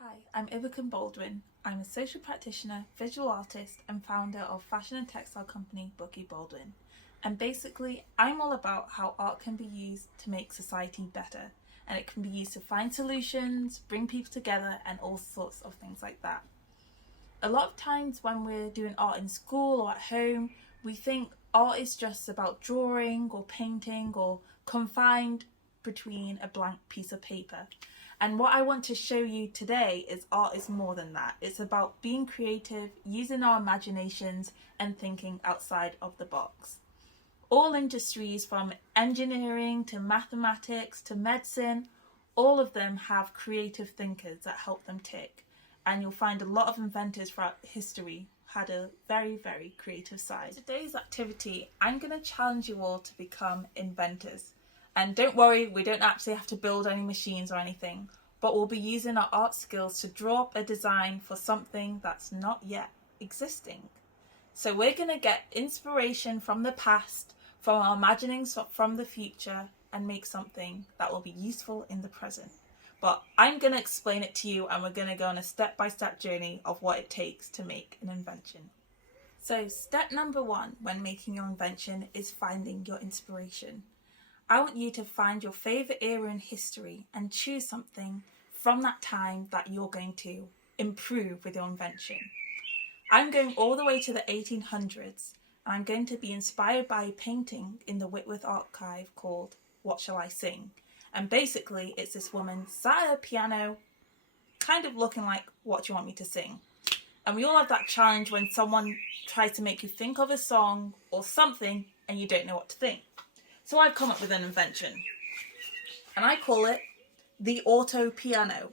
Hi, I'm Ibukun Baldwin. I'm a social practitioner, visual artist, and founder of fashion and textile company Baldwin. And basically, I'm all about how art can be used to make society better, and it can be used to find solutions, bring people together, and all sorts of things like that. A lot of times when we're doing art in school or at home, we think art is just about drawing or painting or confined between a blank piece of paper. And what I want to show you today is art is more than that. It's about being creative, using our imaginations, and thinking outside of the box. All industries, from engineering to mathematics to medicine, all of them have creative thinkers that help them tick. And you'll find a lot of inventors throughout history had a very, very creative side. Today's activity, I'm going to challenge you all to become inventors. And don't worry, we don't actually have to build any machines or anything, but we'll be using our art skills to draw up a design for something that's not yet existing. So we're going to get inspiration from the past, from our imaginings from the future, and make something that will be useful in the present. But I'm going to explain it to you, and we're going to go on a step-by-step journey of what it takes to make an invention. So step number 1 when making your invention is finding your inspiration. I want you to find your favourite era in history and choose something from that time that you're going to improve with your invention. I'm going all the way to the 1800s. And I'm going to be inspired by a painting in the Whitworth archive called What Shall I Sing? And basically it's this woman sat at a piano kind of looking like, what do you want me to sing? And we all have that challenge when someone tries to make you think of a song or something and you don't know what to think. So I've come up with an invention, and I call it the auto piano.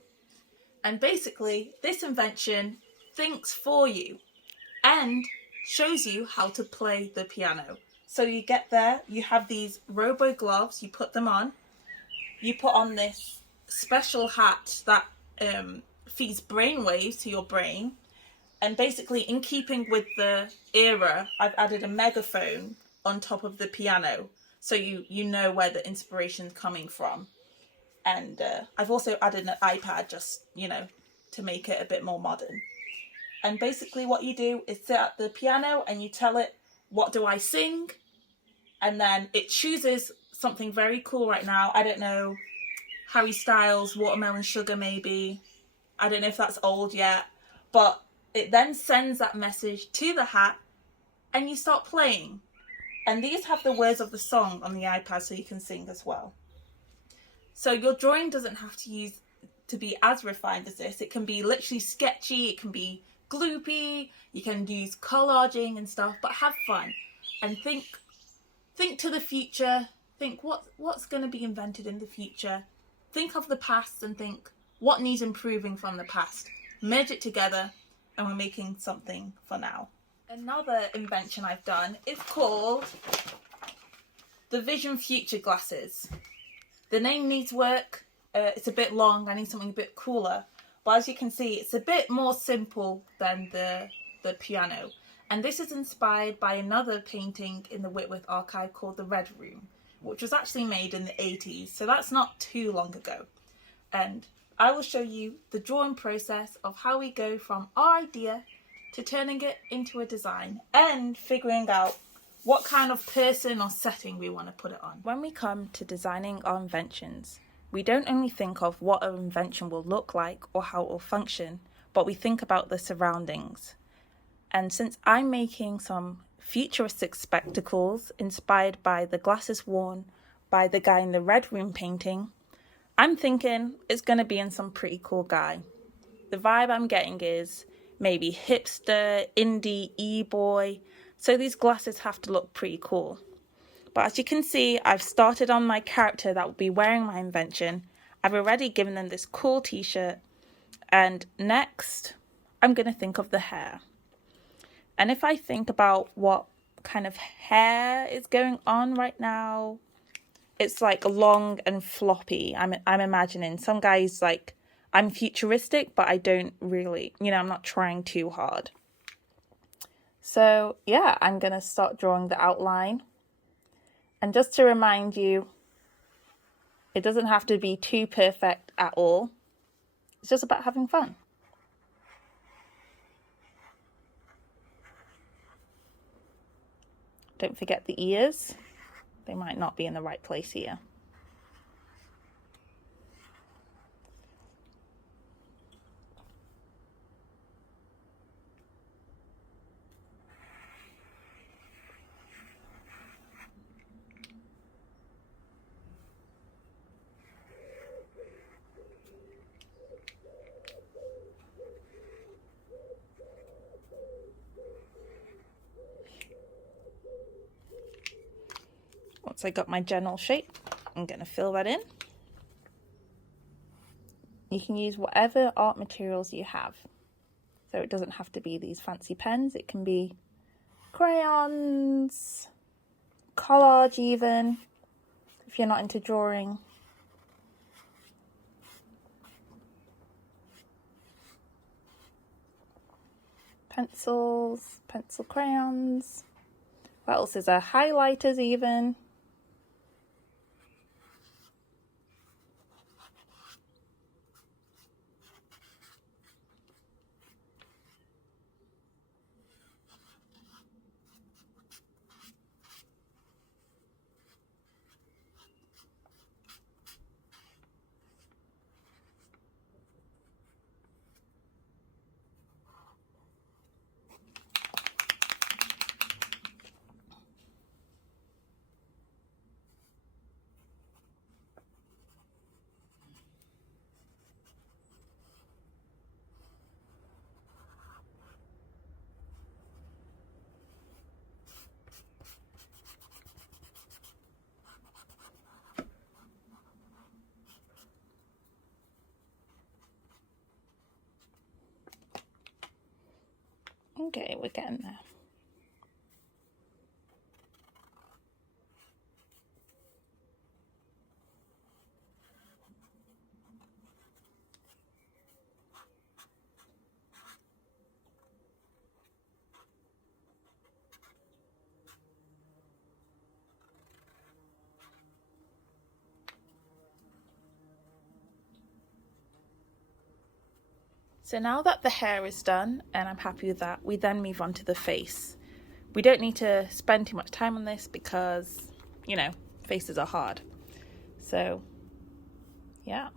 And basically, this invention thinks for you and shows you how to play the piano. So you get there, you have these robo gloves, you put them on, you put on this special hat that feeds brain waves to your brain. And basically, in keeping with the era, I've added a megaphone on top of the piano, so you know where the inspiration's coming from. And I've also added an iPad just, to make it a bit more modern. And basically what you do is sit at the piano and you tell it, what do I sing? And then it chooses something very cool right now. I don't know, Harry Styles, Watermelon Sugar maybe. I don't know if that's old yet. But it then sends that message to the hat and you start playing. And these have the words of the song on the iPad so you can sing as well. So your drawing doesn't have to be as refined as this. It can be literally sketchy, it can be gloopy, you can use collaging and stuff, but have fun and think to the future. Think what's going to be invented in the future. Think of the past and think what needs improving from the past. Merge it together and we're making something for now. Another invention I've done is called the Vision Future glasses. The name needs work. It's a bit long. I need something a bit cooler. But as you can see, it's a bit more simple than the piano. And this is inspired by another painting in the Whitworth archive called The Red Room, which was actually made in the 80s. So that's not too long ago. And I will show you the drawing process of how we go from our idea to turning it into a design and figuring out what kind of person or setting we want to put it on. When we come to designing our inventions, we don't only think of what our invention will look like or how it will function, but we think about the surroundings. And since I'm making some futuristic spectacles inspired by the glasses worn by the guy in the Red Room painting, I'm thinking it's going to be in some pretty cool guy. The vibe I'm getting is maybe hipster, indie, e-boy. So these glasses have to look pretty cool. But as you can see, I've started on my character that will be wearing my invention. I've already given them this cool t-shirt. And next, I'm going to think of the hair. And if I think about what kind of hair is going on right now, it's like long and floppy. I'm imagining some guys like, I'm futuristic, but I don't really, I'm not trying too hard. So yeah, I'm going to start drawing the outline. And just to remind you, it doesn't have to be too perfect at all. It's just about having fun. Don't forget the ears. They might not be in the right place here. Once I got my general shape, I'm going to fill that in. You can use whatever art materials you have. So it doesn't have to be these fancy pens. It can be crayons, collage even, if you're not into drawing. Pencils, pencil crayons. What else is there? Highlighters even. Okay, we're getting there. So now that the hair is done and I'm happy with that, we then move on to the face. We don't need to spend too much time on this because, you know, faces are hard. So, yeah.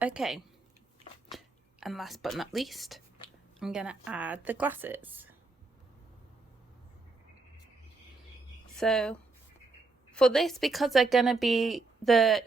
Okay, and last but not least, I'm gonna add the glasses. So for this, because they're gonna be the